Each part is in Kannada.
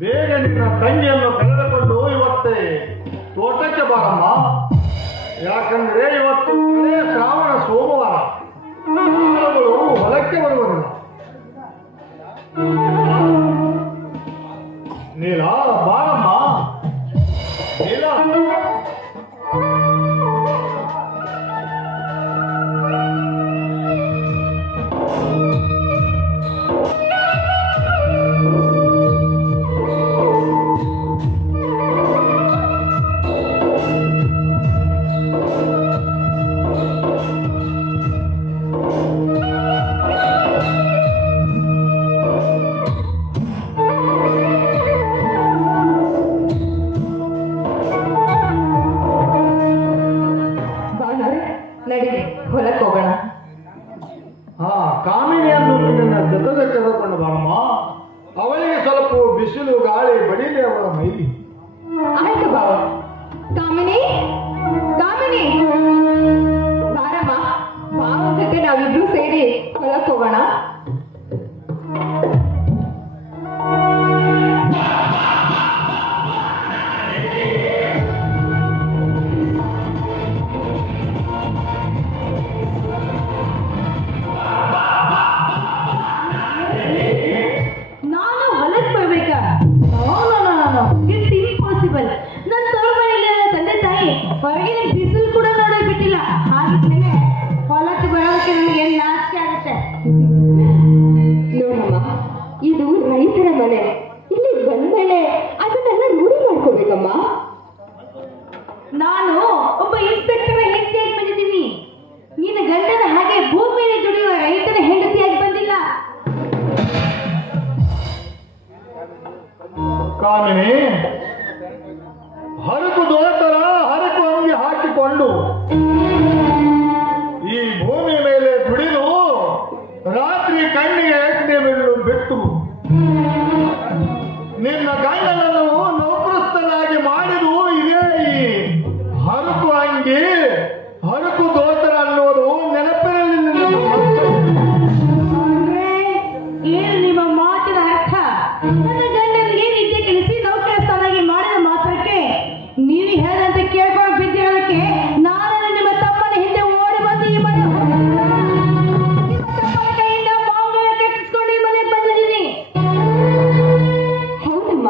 ಬೇಗ ನಿನ್ನ ತಂಗಿಯನ್ನು ಕರೆದುಕೊಂಡು ಇವತ್ತೇ ತೋಟಕ್ಕೆ ಬಾರಮ್ಮ. ಯಾಕಂದ್ರೆ ಇವತ್ತು ಶ್ರಾವಣ ಸೋಮವಾರ, ಹೊಲಕ್ಕೆ ಬರುವುದಿಲ್ಲ. ನೀಲ ಬಾರಮ್ಮ. ನೀಲ ಕಾಮಿನಿಯನ್ನು ನಿನ್ನ ಜೊತೆ ಕರೆದುಕೊಂಡು ಬಾರಮ್ಮ. ಅವಳಿಗೆ ಸ್ವಲ್ಪ ಬಿಸಿಲು ಗಾಳಿ ಬಡಿಲಿ ಅವಳ ಮೈಲಿ. ಆಯ್ತು ಬಾವ. ಕಾಮಿನಿ, ಕಾಮಿನಿ ಬಾರಮ್ಮ. ಬಾವ ಜೊತೆ ನಾವಿಬ್ರು ಸೇರಿ ಹೊಲಕ್ಕೆ ಹೋಗೋಣ. ಹೊರಗಿನ ಬಿಸಿಲು ಕೂಡ ನೋಡೋಕೆ ಬಿಟ್ಟಿಲ್ಲ. ಹಾಗಿದ್ಮೇಲೆ ಹೊಲಕ್ಕೆ ಬರೋಕೆ ನನಗೆ ನಾಚಿಕೆ ಆಗುತ್ತೆ. ನೋಡಮ್ಮ, ಇದು ರೈತರ ಮನೆ. ಇಲ್ಲಿ ಬಂದ್ಮೇಲೆ ಅದನ್ನೆಲ್ಲ ರೂಢಿ ಮಾಡ್ಕೋಬೇಕಮ್ಮ. ನಾನು ಒಬ್ಬ ಇನ್ಸ್ಪೆಕ್ಟರ್ ಹೆಂಡತಿಯಾಗಿ ಬಂದಿದ್ದೀನಿ. ನಿನ್ನ ಗಂಡನ ಹಾಗೆ ಭೂಮಿಯಲ್ಲಿ ದುಡಿಯುವ ರೈತರ ಹೆಂಡತಿಯಾಗಿ ಬಂದಿಲ್ಲ. ಕಾಮಿನಿ, ಹರಕು ದೋತರ ಹರಕು ಅಂಗಿ ಹಾಕಿಕೊಂಡು ಈ ಭೂಮಿ ಮೇಲೆ ದುಡಿದು ರಾತ್ರಿ ಕಣ್ಣಿಗೆ ಎಣ್ಣೆ ಬೆಳ್ಳು ಬಿಟ್ಟು ನಿನ್ನ ಗಂಡನನ್ನು ನೌಕರಸ್ಥನಾಗಿ ಮಾಡಿದು ಇದೇ ಈ ಹರಕು ಅಂಗಿ ಹರಕು ದೋತರ ಅನ್ನೋದು ನೆನಪಿನಲ್ಲಿ. ಏನು ನಿಮ್ಮ ಮಾತಿನ ಅರ್ಥ? ನನ್ನ ಗಂಡನಿಗೆ ನಿದ್ದೆ ಕಲಿಸಿ ನೌಕರಸ್ಥನಾಗಿ ಮಾಡಿದ ಮಾತ್ರಕ್ಕೆ ನೀವು ಹೇಳಂತೆ ಕೇಳ್ಕೊಂಡು ಬಿದ್ದಿರೋದಕ್ಕೆ ನಾನು ನಿಮ್ಮ ತಮ್ಮನ ಹಿಂದೆ ಓಡಿ ಬಂದು ಈ ಮನೆ ಕೈಯಿಂದ ಮಾಂಗಲ್ಯ ಕಟ್ಟಿಸ್ಕೊಂಡು ಈ ಮನೆಗೆ ಬಂದಿದ್ದೀನಿ. ಹೌದಮ್ಮ,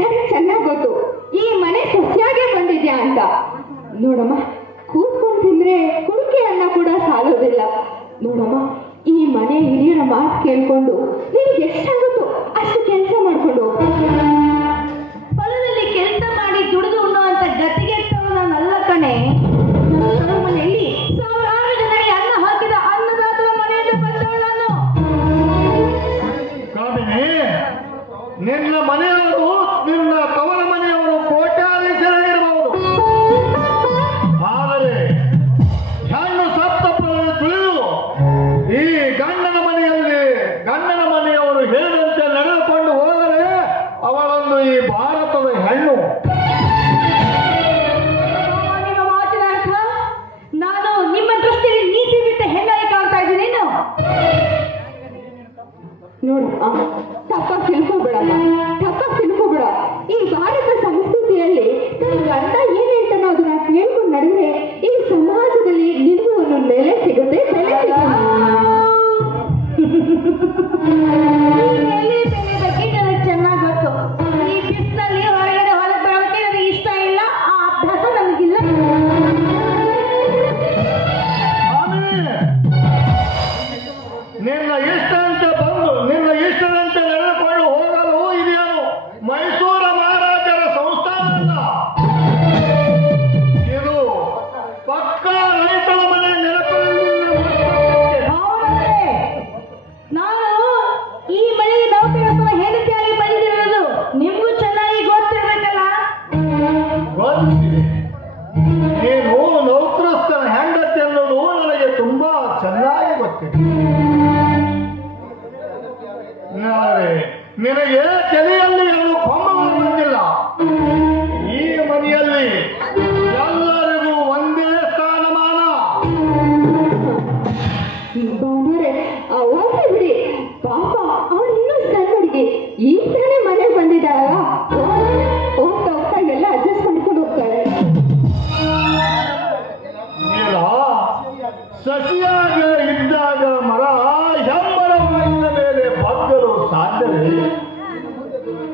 ನನಗೆ ಚೆನ್ನಾಗಿ ಗೊತ್ತು ಈ ಮನೆ ಸಸ್ಯಾಗೆ ಬಂದಿದ್ಯಾ ಅಂತ. ನೋಡಮ್ಮ, ಕೂತ್ಕೊಂಡು ತಿಂದ್ರೆ ಕುಡಿಕೆ ಅನ್ನ ಕೂಡ ಸಾಲೋದಿಲ್ಲ. ನೋಡಮ್ಮ, ಈ ಮನೆ ಹಿರಿಯರ ಮಾತು ಕೇಳ್ಕೊಂಡು ನಿನಗೆ ಎಷ್ಟಾಗುತ್ತೋ ಅಷ್ಟು ಕೆಲಸ ಮಾಡ್ಕೊಂಡು ಹೊಲದಲ್ಲಿ ಕೆಲಸ ಮಾಡಿ ದುಡಿದು ಉಣ್ಣುವಂತ ಗತಿಗೆ ನಾನಲ್ಲ ಕಣೆ. ನನ್ನ ಮನೆಯಲ್ಲಿ ಸಾವಿರಾರು ಜನರಿಗೆ ಅನ್ನ ಹಾಕಿದ ಅನ್ನದಾತರ ಮನೆಯಿಂದ ಬಂದವಳು ನಾನು. ಕಾಮಿನಿ, ನಿನ್ನ ಮನೆಯವರು ನಿನ್ನ ತವರ ಮನೆಯವರು ಕೋಟ್ಯಾಧೀಶರಾಗಿರಬಹುದು. ಆದರೆ ಹೆಣ್ಣು ಸತ್ತ ತುಳಿದು ಈ ಗಂಡನ ಮನೆಯವರು ಹೇಳಿದಂತೆ ನಡೆದುಕೊಂಡು ಹೋದರೆ ಅವಳೊಂದು ಈ ಭಾರತದ ಹೆಣ್ಣು. ನಿಮ್ಮ ಮಾತಿನ ಅರ್ಥ ನಾನು ನಿಮ್ಮ ದೃಷ್ಟಿಯಲ್ಲಿ ನೀತಿ ಬಿಟ್ಟ ಹೆಣ್ಣಾಗಿ ಕಾಣ್ತಾ ಇದ್ದೀನಿ. ನೋಡು, ತಪ್ಪಾಗಿ ತಿಳ್ಕೋಬೇಡಮ್ಮ, ತಪ್ಪಾಗಿ ತಿಳ್ಕೋಬೇಡ.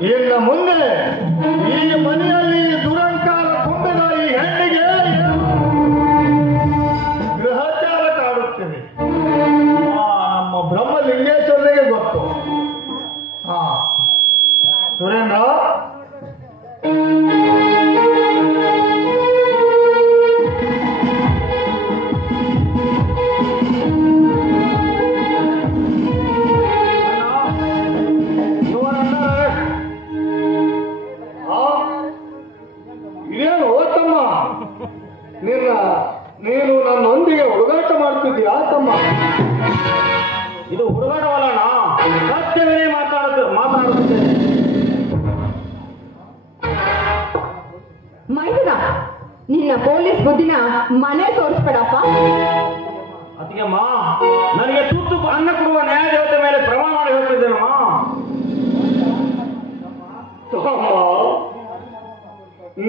ಇನ್ನು ಮುಂದೆ ಈ ಮನೆಯಲ್ಲಿ ದುರಂಕಾರ ತುಂಬಿದ ಈ ಹೆಣ್ಣಿಗೆ ಗ್ರಹಚಾರ ಕಾಡುತ್ತಿದೆ. ನಮ್ಮ ಬ್ರಹ್ಮಲಿಂಗೇಶ್ವರನಿಗೆ ಗೊತ್ತು. ಸುರೇಂದ್ರ, ಇದೇನು ತಮ್ಮ, ನೀನು ನನ್ನೊಂದಿಗೆ ಹುಡುಗಾಟ ಮಾಡ್ತಿದ್ದೀಯಾ ತಮ್ಮ? ಇದು ಹುಡುಗಾಟವಲ್ಲ, ಸತ್ಯವೇ ಮಾತಾಡುತ್ತಿದ್ದೇನೆ. ಮೈದುನ, ನಿನ್ನ ಪೊಲೀಸ್ ಬುದ್ಧಿನ ಮನೆ ತೋರಿಸ್ಬೇಡಪ್ಪ. ಅದಕ್ಕೆಮ್ಮ ನನಗೆ ತುತ್ತು ಅನ್ನ ಕೊಡುವ ನ್ಯಾಯ ದೇವತೆ ಮೇಲೆ ಪ್ರಮಾಣ ಮಾಡಿ ಹೇಳ್ತಿದ್ದೇನಮ್ಮ.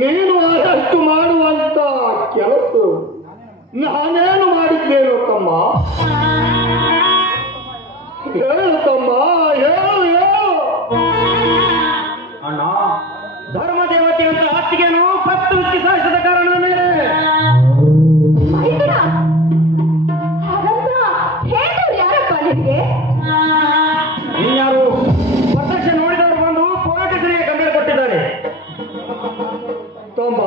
ನೀನು ಆದಷ್ಟು ಮಾಡುವಂತ ಕೆಲಸ ನಾನೇನು ಮಾಡಿದ್ದೇನು ತಮ್ಮ? ಹೇಳು ತಮ್ಮ, ಹೇಳು. ಅಣ್ಣ, ಧರ್ಮ ದೇವತೆ ಅಂತ ಅತ್ತಿಗೆನು ಪತ್ತು ಸಾಯಿಸಿದ ಕಾರಣದ ಮೇಲೆ ಮೈದುನ, ಹಾಗಂತ ಹೇಳೋರು ಯಾರಪ್ಪ ನಿನಗೆ? ಇನ್ಯಾರು ಪ್ರತ್ಯಕ್ಷ ನೋಡಿದವರು ಬಂದು ಪೊಲೀಸರಿಗೆ ಕಂಪ್ಲೇಂಟ್ ಕೊಟ್ಟಿದ್ದಾರೆ. ತಮ್ಮ,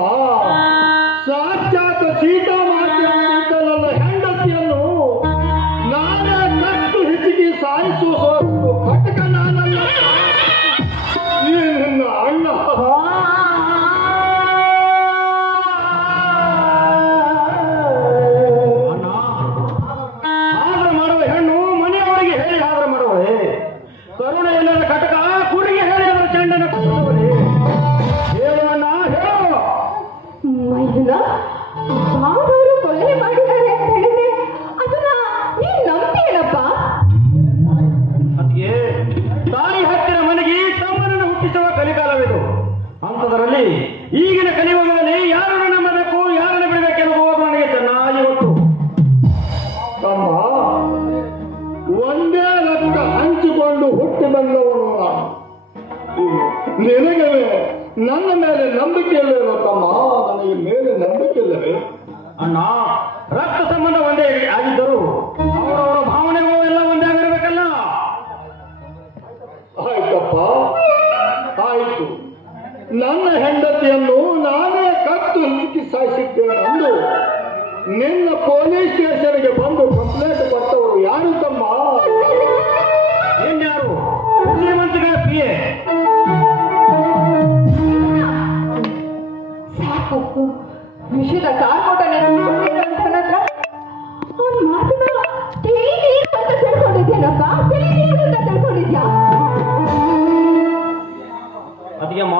ಸಾಕ್ಷಾತ್ ಸೀತಾ ಮಾತೆ ನನ್ನ ಹೆಂಡತಿಯನ್ನು ನಾನೇ ಕಟ್ಟು ಹಿಚಿಕಿ ಸಾಯಿಸುವ ಕಟಕ ನಾನಲ್ಲ, ಈ ನಿನ್ನ ಅಣ್ಣ. ಆದ್ರೆ ಮಾಡುವ ಹೆಣ್ಣು ಮನೆಯವರಿಗೆ ಹೇಳಿ ಆದ್ರೆ ಮಾಡುವೇ, ಕರುಣೆ ಇಲ್ಲದ ಕಟಕ ಕುರಿಗೆ ಹೇಳಿ ಅವರ ಚೆಂಡನ ಕೊಡುವೇ. ಹೇಳುವಣ್ಣ, ಹೇಳು. ಮೈದುನ, ಬಾಂಧವರು ಕೊಲೆ ಮಾಡಿದ್ದಾರೆ ಅಂತ ಹೇಳಿದ್ರೆ ಅದನ್ನ ನೀನ್ ನಂಬ್ತೀಯನಪ್ಪ? ಅದಕ್ಕೆ ತಾಯಿ ಹತ್ತಿರ ಮನೆಗೆ ತಮ್ಮನನ್ನು ಹುಟ್ಟಿಸುವ ಕಲಿಕಾಲವಿದು. ಅಂಥದರಲ್ಲಿ ಈಗಿನ ಕಲಿಯುಗದಲ್ಲಿ ಯಾರನ್ನು ನಂಬಬೇಕು, ಯಾರನ್ನು ಬಿಡಬೇಕೆನ್ನುವುದು ನನಗೆ ಚೆನ್ನಾಗಿ ಗೊತ್ತು. ತಮ್ಮ, ಒಂದೇ ರಕ್ತ ಹಂಚಿಕೊಂಡು ಹುಟ್ಟಿ ಬಂದವನು ನಾನು. ನಿನಗೆ ನನ್ನ ಮೇಲೆ ನಂಬಿಕೆ ಇಲ್ಲವೇ ತಮ್ಮ? ನನಗೆ ಮೇಲೆ ನಂಬಿಕೆ ಇಲ್ಲವೇ? ಅಣ್ಣ, ರಕ್ತ ಸಂಬಂಧ ಒಂದೇ ಆಗಿದ್ದರು ಅವರವರ ಭಾವನೆಗಳು ಎಲ್ಲ ಒಂದೇ ಆಗಿರ್ಬೇಕಲ್ಲ. ಆಯ್ತಪ್ಪ, ಆಯ್ತು. ನನ್ನ ಹೆಂಡತಿಯನ್ನು ನಾನೇ ಕತ್ತು ಹಿಕ್ಕಿ ಸಾಯಿಸಿದ್ದೇನೆ ಅಂದು ನಿನ್ನ ಪೊಲೀಸ್ ಸ್ಟೇಷನ್ಗೆ ಬಂದು ಕಂಪ್ಲೇಂಟ್ ಕೊಟ್ಟವರು ಯಾರು ತಮ್ಮ? ಇನ್ಯಾರು? ಶ್ರೀಮಂತಿಗಳ ಪ್ರಿಯೆ. ಸಾಕು, ವಿಷಯದ ಕಾರ್ಕೋಟ ಅವ್ನ ಮಾತನ್ನ ತಿಳಿದೀರು ಅಂತ ತಿಳ್ಕೊಂಡಿದ್ಯೇನಪ್ಪ? ತಿಳಿದೀರು ಅಂತ ತಿಳ್ಕೊಂಡಿದ್ಯಾ? ಅದಕ್ಕೆಮ್ಮ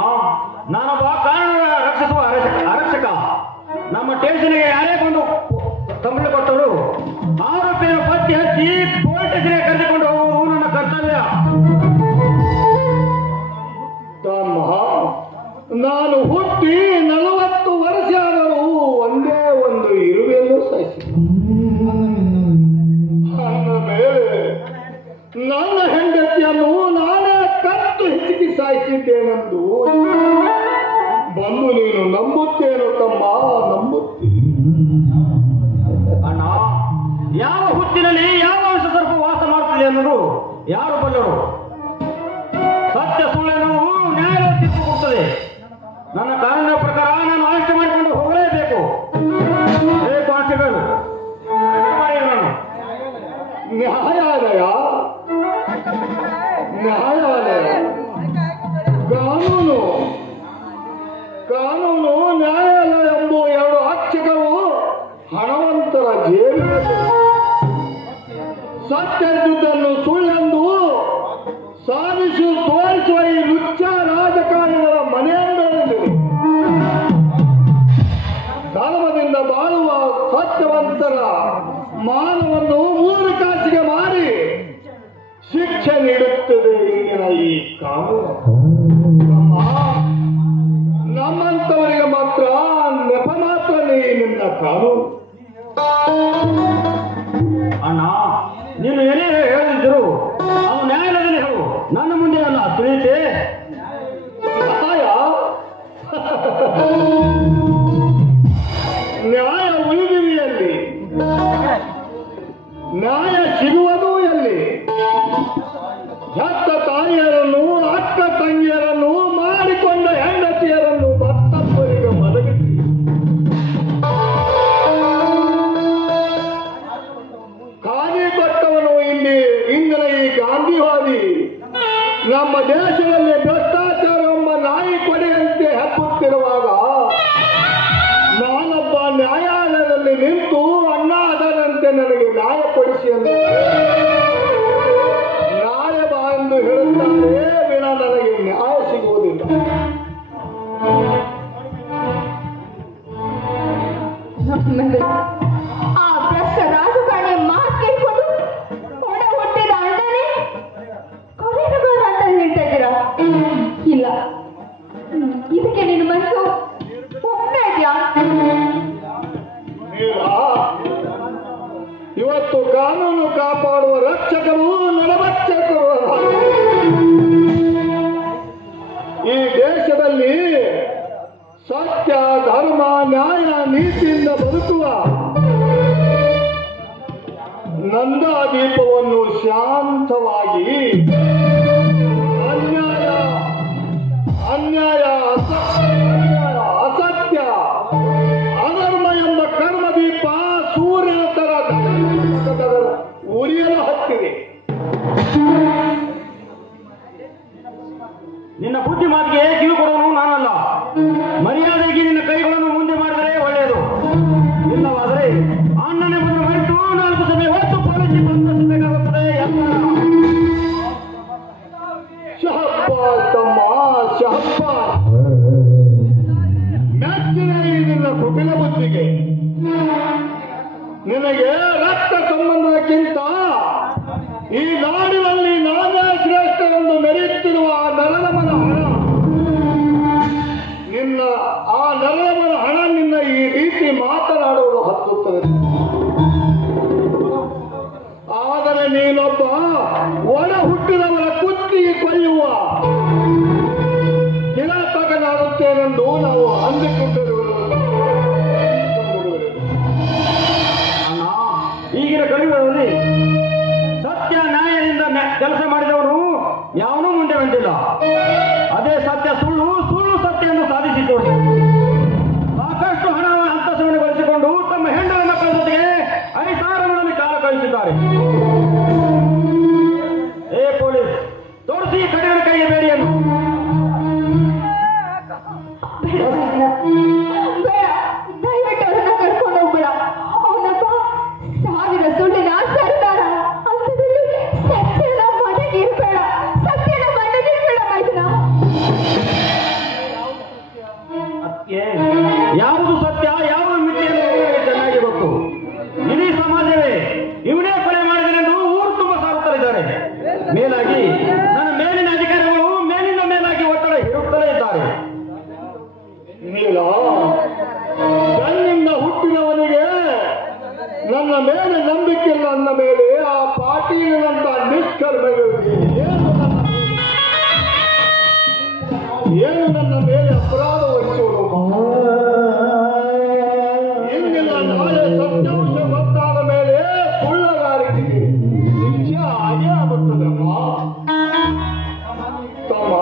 ನಾನೊಬ್ಬ ಕಾನೂನು ರಕ್ಷಿಸುವ ಆರಕ್ಷಕ. ನಮ್ಮ ಸ್ಟೇಷನ್ಗೆ ಯಾರೇ ಬಂದು ಕಂಪ್ಲೇಂಟ್ ಕೊಟ್ಟರು ಆರೋಪಿಯನ್ನು ಪತ್ತೆ ಹಚ್ಚಿ ಪೊಲೀಸ್ ಸ್ಟೇಷನ್ಗೆ ಕರೆದುಕೊಂಡು ಹೋಗುವುದು ನನ್ನ ಕರ್ತವ್ಯ. ತಮ್ಮ, ನಾನು ಹುಟ್ಟಿ 40 ವರ್ಷ ಆದರೂ ಒಂದೇ ಒಂದು ಇರುವೆಯನ್ನು ಸಾಯಿಸಿದೆ. ಅಂದ ಮೇಲೆ ನನ್ನ ಹೆಂಡತಿಯನ್ನು ನಾನೇ ಕತ್ತು ಹಿಚಿಕಿ ಸಾಯಿಸಿದ್ದೇನೆಂದು ಬಂದು ನೀನು ನಂಬುತ್ತೇನೋ ತಮ್ಮ? ನಂಬುತ್ತಿ? ಅಣ್ಣ, ಯಾವ ಹುಟ್ಟಿನಲ್ಲಿ ಯಾವ ಅಂಶ ಸ್ವಲ್ಪ ವಾಸ ಮಾಡುತ್ತಿದೆ ಅನ್ನೋದು ಯಾರು ಬಲ್ಲರು? ಸತ್ಯ ಸುಳ್ಳೆನ್ನುವುದು ನ್ಯಾಯ ತೀರ್ಪು ಕೊಡುತ್ತದೆ. ನನ್ನ ಕಾನೂನಿನ ಪ್ರಕಾರ ನಾನು ಅರೆಸ್ಟ್ ಮಾಡಿಕೊಂಡು ಹೋಗಲೇಬೇಕು. ಕಾನ್ಸ್ಟೇಬಲ್, ನ್ಯಾಯಾಲಯ ಕಾನೂನು ನ್ಯಾಯಾಲಯ ಎಂಬ ಎರಡು ಅಕ್ಷರಗಳು ಹಣವಂತರ ಜೇಬಿನಲ್ಲಿ ಸತ್ಯದುದನ್ನು ಸುಳ್ಳೆಂದು ಸಾಧಿಸಿ ತೋರಿಸುವ ಈ ಲುಚ್ಚ ರಾಜಕಾರಣಿಗಳ ಮನೆಯೊಂದರಲ್ಲಿ ಧರ್ಮದಿಂದ ಬಾಳುವ ಸತ್ಯವಂತರ ಮಾನವನ್ನು 3 ಕಾಸಿಗೆ ಮಾರಿ ಶಿಕ್ಷೆ ನೀಡುತ್ತದೆ ಇಂದಿನ ಈ ಕಾನೂನು. ನಮ್ಮಂತವರಿಗೆ ಮಾತ್ರ ನೆಪ ಮಾತ್ರನೇ ನಿನ್ನ ಕಾನೂನು. ಅಣ್ಣ, ನೀನು ಏನೇ ಹೇಳಿದ್ರು ಅದು ನ್ಯಾಯಾಲಯದಲ್ಲಿ ಹೇಳು, ನನ್ನ ಮುಂದೆ ಅಲ್ಲ. ತಿಳಿಯುತ್ತೆ? ನನಗೆ ನ್ಯಾಯಪಡಿಸಿ ಎಂದು ನ್ಯಾಯ ಬಾ ಎಂದು ಹೇಳುತ್ತಾರೆ ವಿನ ನನಗೆ ನ್ಯಾಯ ಸಿಗುವುದಿಲ್ಲ. ಆ ಭ್ರಷ್ಟ ರಾಜಕಾರಣಿ ಮಾತು ಕೇಳ್ಕೊಂಡು ಒಡ ಹುಟ್ಟಿದ ಅಣ್ಣನೇ ಕೊಲೆಗಾರ ಅಂತ ಹೇಳ್ತಾ ಇದ್ದೀರಾ? ಇಲ್ಲ, ಇದಕ್ಕೆ ನಿನ್ನ ಮನಸ್ಸು ಒಪ್ತಾ ಇದೆಯಾ? ಇವತ್ತು ಕಾನೂನು ಕಾಪಾಡುವ ರಕ್ಷಕರು ನರಭಕ್ಷಕರು. ಈ ದೇಶದಲ್ಲಿ ಸತ್ಯ, ಧರ್ಮ, ನ್ಯಾಯ, ನೀತಿಯಿಂದ ಬದುಕುವ ನಂದಾದೀಪವನ್ನು ಶಾಂತವಾಗಿ ಅನ್ಯಾಯ, ಅಸತ್ಯ, ಅಧರ್ಮ ಎಂಬ ಕರ್ಮದೀಪ ಸೂರ್ಯನ ತರ ಉರಿಯಲು ಹತ್ತಿದೆ. ನಿನ್ನ ಬುದ್ಧಿ ಮಾತಿಗೆ ಕಿವಿ ಕೊಡೋನು ನಾನಲ್ಲ. ಮರ್ಯಾದೆಗೆ ನಿನ್ನ ಕೈಗಳನ್ನು ಮುಂದೆ ಮಾಡಿದರೆ ಒಳ್ಳೆಯದು. ಇಲ್ಲವಾದರೆ ಅಣ್ಣನೇ ಬಂದು ಮರೆತು 4 ಸಭೆ ಹೊತ್ತು ಪೊಲೀಸ್ ಬಂಧಿಸಬೇಕಾಗುತ್ತದೆ. ಶಹಬ್ಬಾಸ್ ತಮ್ಮ, ಶಹಬ್ಬಾಸ್. ಮೆಚ್ಚಿನ ನಿನ್ನ ಕುಟಿಲ ಬುದ್ಧಿಗೆ. ನಿನಗೆ ರಕ್ತ ಸಂಬಂಧಕ್ಕಿಂತ ಈ ನಾಡಿನಲ್ಲಿ ನಾನೇ ಶ್ರೇಷ್ಠ ಎಂದು ಮೆರೆಯುತ್ತಿರುವ ನರಳಮನ ಹಣ, ನಿನ್ನ ಆ ನರಳಮನ ಹಣ ನಿನ್ನ ಈ ರೀತಿ ಮಾತನಾಡುವುದು ಹತ್ತುತ್ತದೆ. ಆದರೆ ನೀನೊಬ್ಬ ಒಡ ಹುಟ್ಟಿದವರ ಕುತ್ತಿಗೆ ಕೊಯ್ಯುವ ಕಿರಾತಕನಾಗುತ್ತೇನೆಂದು ನಾವು ಅಂದುಕೊಂಡಿರುವುದು. ಈಗಿನ ಕಲಿಯುಗದಲ್ಲಿ ಸತ್ಯ ನ್ಯಾಯದಿಂದ ಕೆಲಸ ಮಾಡಿದವರು ಯಾವನೂ ಮುಂದೆ ಬಂದಿಲ್ಲ. ಅದೇ ಸತ್ಯ ಸುಳ್ಳು, ಸುಳ್ಳು ಸತ್ಯ ಎಂದು ಸಾಧಿಸಿ ತೋರಿ ಸಾಕಷ್ಟು ಹಣ ಅಂತಸ್ತನ್ನು ಗಳಿಸಿಕೊಂಡು ತಮ್ಮ ಹೆಂಡರ ಮಕ್ಕಳ ಜೊತೆಗೆ ಐಸಾರಗಳಲ್ಲಿ ಕಾಲ ಕಳಿಸಿದ್ದಾರೆ. ಏ ಪೊಲೀಸ್, ತೋರಿಸಿ ಕಡೆಯ ಕೈಗೆ ಬೇಡಿಯನ್ನು. ದಯವಿಟ್ಟು ಅವರನ್ನ ಕರ್ಕೊಂಡು ಹೋಗ್ಬೇಡ. ಅವನಪ್ಪ 1000 ಸುಳ್ಳಿನ ಸರ್ದಾರ. ಅಂತದಲ್ಲಿ ಸತ್ಯನ ಮನೆಗಿರ್ಬೇಡ, ಸತ್ಯನ ಮನೆಗಿರ್ಬೇಡ ಮೈದನ. ಯಾವುದು ಸತ್ಯ, ಯಾವುದು ಮಿಥ್ಯೆ ಎಂದು ಚೆನ್ನಾಗಿ ಗೊತ್ತು. ಇಡೀ ಸಮಾಜವೇ ಇವನೇ ಕೊಲೆ ಮಾಡಿದನೆಂದು ಊರು ತುಂಬ ಸಾರುತ್ತಲಿದ್ದಾರೆ. ಮೇಲಾಗಿ ನನ್ನ ಮೇಲಿನ ಅಧಿಕಾರಿಗಳು ಮೇಲಿನ ಮೇಲಾಗಿ ಒತ್ತಡ ಹೇರುತ್ತಲೇ ಇದ್ದಾರೆ. ನೀಲ, ನನ್ನಿಂದ ಹುಟ್ಟಿದವನಿಗೆ ನನ್ನ ಮೇಲೆ ನಂಬಿಕೆಯಿಲ್ಲ ಅಂದ ಮೇಲೆ ಆ ಪಾಟೀಲನಂತ ನಿಷ್ಕರ್ಮಗಳಿಗೆ ಏನು ನನ್ನ ಮೇಲೆ ಅಪರಾಧ ವಹಿಸುವುದು? ಇಂದಿನ ನಾಳೆ ಸತ್ಯಾಂಶ ಗೊತ್ತಾದ ಮೇಲೆ ಸುಳ್ಳಗಾರಿಕೆಗೆ ಶಿಕ್ಷೆ ಹಾಗೆ ಆಗುತ್ತದಮ್ಮ. ತಮ್ಮ,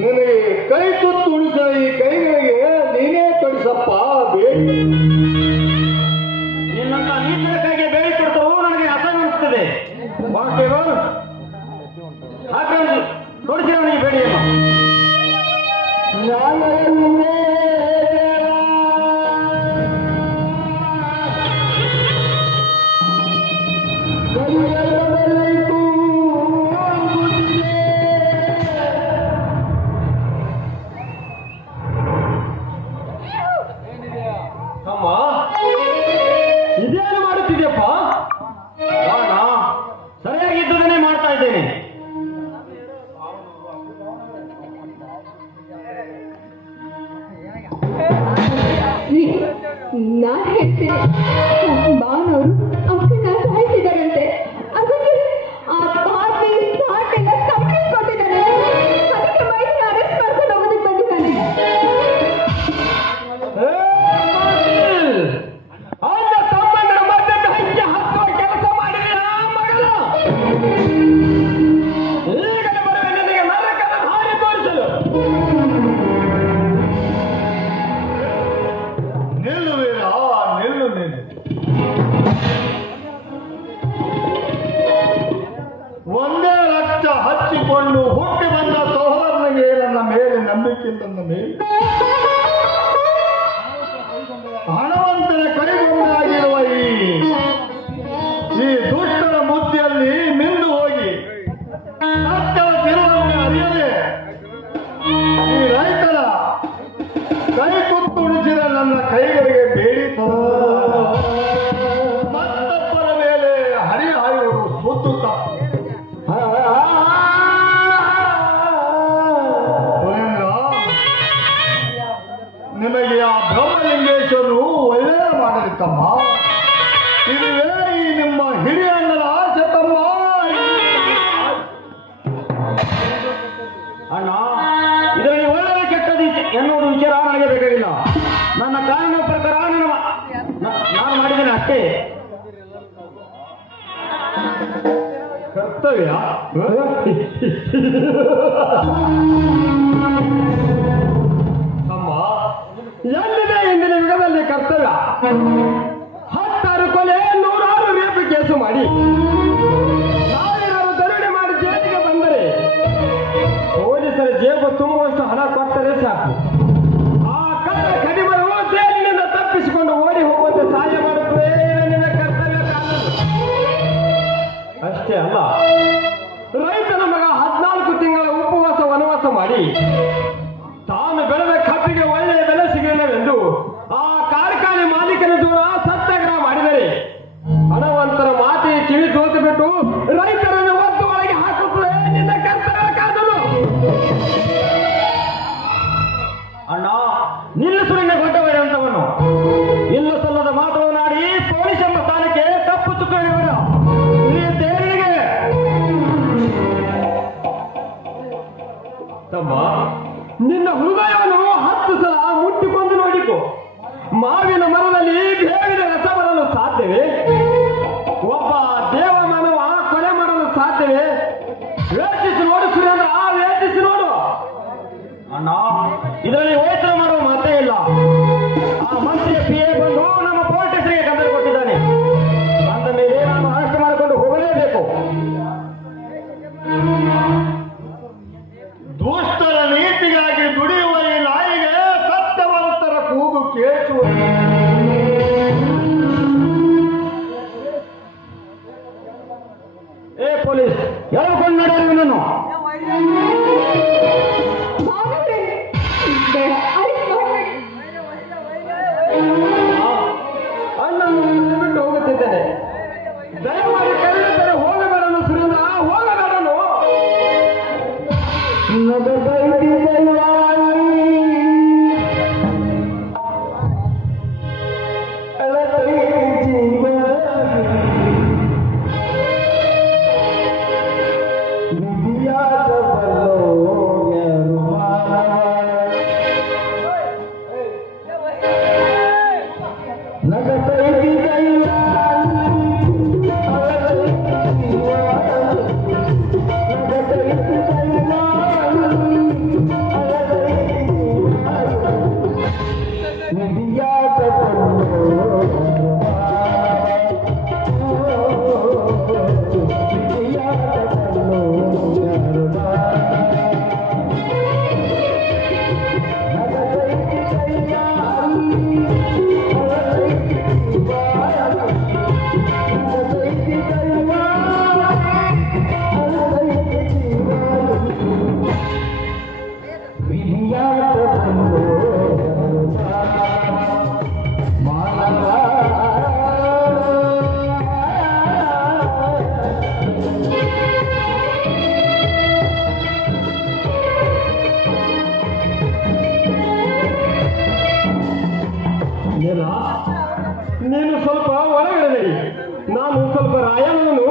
ನಿನಗೆ ಕೈ ತುತ್ತು ಉಳಿಸಿದ ಈ ಕೈಗಳಿಗೆ ನೀನೇ ತೊಡಿಸಪ್ಪ ಬೇಡಿ. ನಿನ್ನಂತ ನೀತಿಯ ಕೈಗೆ ಬೇಡಿ ಕೊಡ್ತವು ನನಗೆ ಅಸಹ್ಯವಿಸುತ್ತದೆ. ಕಾನ್ಸ್ಟೇಬಲ್, ಹಾಕೊಂಡು ತೋರಿಸಿದವನಿಗೆ ಬೇಡಿಯನ್ನು. ಅಮ್ಮ, ಇದೇನು ಮಾಡುತ್ತಿದ್ಯಪ್ಪ? ನಾನು ಸರಿಯಾಗಿದ್ದುದನ್ನೇ ಮಾಡ್ತಾ ಇದ್ದೇನೆ. ನಾನು ಹೇಳ್ತೀನಿ, ಬಾನವರು ಅಕ್ಕನ ಸಾಯಿಸಿದಾರಂತೆ. ಅದಕ್ಕೆ ಆ ಪಾರ್ಟಿನ ಕಂಪ್ಲೇಂಟ್ ಕೊಟ್ಟಿದ್ದಾರೆ. ಅದಕ್ಕೆ ಮೈಸೂರು ಅರೆಸ್ಟ್ ಮಾಡ್ಕೊಂಡು ಹೋಗೋದಕ್ಕೆ ಬಂದಿದ್ದಾನೆ. ತಮ್ಮಂದರ ಮಧ್ಯೆ ಹಂಚೆ ಹತ್ತುವ ಕೆಲಸ ಮಾಡಿದೀರಾ ಮಗಳು? ಈಗಲೇ ಬರುವ ನನಗೆ ನರಕದ ಹಾಗೆ ತೋರಿಸಲು. ನಿಲ್ಲುವೇನ? ನಿಲ್ಲು ನೀನು. ಒಂದೇ ಲಕ್ಷ ಹಚ್ಚಿಕೊಂಡು ಹುಟ್ಟಿ ಬಂದ ಸಹೋದರನಿಗೆ ನನ್ನ ಮೇಲೆ ನಂಬಿಕೆ ನನ್ನ ಮೇಲೆ ಹಣವಂತನ ಕೈಗೊಂಡಾಗಿರುವ ಈ ಅಣ್ಣ, ಇದರಲ್ಲಿ ಒಳ್ಳೆಯ ಕೆಟ್ಟದ್ದು ಎನ್ನುವುದು ವಿಚಾರ ನನಗೆ ಬೇಕಾಗಿಲ್ಲ. ನನ್ನ ಕಾನೂನು ಪ್ರಕಾರ ನಾನು ಮಾಡಿದ್ದೇನೆ ಅಷ್ಟೇ. ಕರ್ತವ್ಯ ಅಮ್ಮ, ಎಲ್ಲಿದೆ ಇಂದಿನ ಯುಗದಲ್ಲಿ ಕರ್ತವ್ಯ? 10 ಕೊಲೆ, 100 ರೇಪು ಕೇಸು ಮಾಡಿ ಸಾವಿರಾರು ದರೋಡೆ ಮಾಡಿ ಜೈಲಿಗೆ ಬಂದರೆ ಪೊಲೀಸರ ಜೇಬು ತುಂಬುವಷ್ಟು ಹಣ ಕೊಟ್ಟರೆ ಸಾಕು. ಆ ಕಳ್ಳ ಕಡಿಮರು ಜೈಲಿನಿಂದ ತಪ್ಪಿಸಿಕೊಂಡು ಓಡಿ ಹೋಗುವಂತೆ ಸಹಾಯ ಮಾಡುತ್ತದೆ ನಿನ್ನ ಕರ್ತವ್ಯ ಕಾನೂನು. ಅಷ್ಟೇ ಅಲ್ಲ, ರೈತನ ಮಗ 14 ತಿಂಗಳ ಉಪವಾಸ ವನವಾಸ ಮಾಡಿ ತಾನು ಬೆಳೆದ ಕಬ್ಬಿಗೆ ಒಳ್ಳೆಯ ಬೆಲೆ ಸಿಗಲಿಲ್ಲವೆಂದು ಆ ಕಾರ್ಖಾನೆ ಮಾಲೀಕನ ದೂರ ಸತ್ಯಾಗ್ರಹ ಮಾಡಿದರೆ ಹಣವಂತರ ಮಾತಿಗೆ ಕಿವಿ ತೋತು ಬಿಟ್ಟು ರೈತರನ್ನು ಒತ್ತು ಒಳಗೆ ಹಾಕುತ್ತದೆ ನಿನ್ನ ಕರ್ತವ್ಯ ಕಾನೂನು. ಅಣ್ಣ, ನಿಲ್ಲಿಸು ನಿನ್ನ ಗೊಡ್ಡವರೇ ಅಂತವನ್ನು. ಇಲ್ಲ ಸಲ್ಲದ ಮಾತನಾಡಿ ಪೊಲೀಸ್ ಎಂಬ ಸ್ಥಾನಕ್ಕೆ ತಪ್ಪು ಚುಕ್ಕಿರುವರ ಈ ದೇವರಿಗೆ. ತಮ್ಮ, ನಿನ್ನ ಹೃದಯವನ್ನು 10 ಸಲ ಮುಟ್ಟಿಕೊಂಡು ನೋಡಿಕೊ. ಮಾವಿನ ಮರದಲ್ಲಿ ಬೇವಿನ ರಸ ಬರಲು ಸಾಧ್ಯವೇ? ಒಬ್ಬ ದೇವ ಮಾನವ ಕೊಲೆ ಮಾಡಲು ಸಾಧ್ಯವೇ? ಯೋಚಿಸಿ ನೋಡು ಸುರೇಂದ್ರ, ಯೋಚಿಸಿ ನೋಡು. ಅಣ್ಣ, ಇದರಲ್ಲಿ ಯೋಚನೆ ಮಾಡುವ ಮಾತೇ ಇಲ್ಲ. ಆ ಮಂತ್ರಿಯ PA ಬಂದು ನಮ್ಮ ಪೊಲಿಟಿಕ್ಸ್ಗೆ ಕಂಪೇರ್ ಕೊಟ್ಟಿದ್ದಾನೆ. ಅಂದ ಮೇಲೆ ನಾನು ಅರೆಸ್ಟ್ ಮಾಡಿಕೊಂಡು ಹೋಗಲೇಬೇಕು. ದುಷ್ಟರ ನೀತಿಗಾಗಿ ದುಡಿಯುವ ಈ ನಾಯಿಗೆ ಸತ್ಯವಂತರ ಕೂಗು ಕೇಳಿಸುವುದು. ಏ ಪೊಲೀಸ್, ಹೇಳ್ಕೊಂಡು ನಡೆಯುವ ನಾನು. ಭಾವನವ್ರೆ, ಬೇಡ, ಅರೆಸ್ಟ್ ಮಾಡ್ಬೇಡಿ. ಅಣ್ಣನನ್ನು ಬಿಟ್ಟು ಹೋಗುತ್ತಿದ್ದೇನೆ. ದಯಮಾಡಿ ಕರೆಯುತ್ತಾರೆ, ಹೋಗಬೇಡನು ಸುರೇಂದ್ರ, ಹೋಗಬೇಡನು. ನೀನು ಸ್ವಲ್ಪ ಹೊರಗಡೆ, ನಾನು ಸ್ವಲ್ಪ ರಾಯಣ್ಣನನ್ನು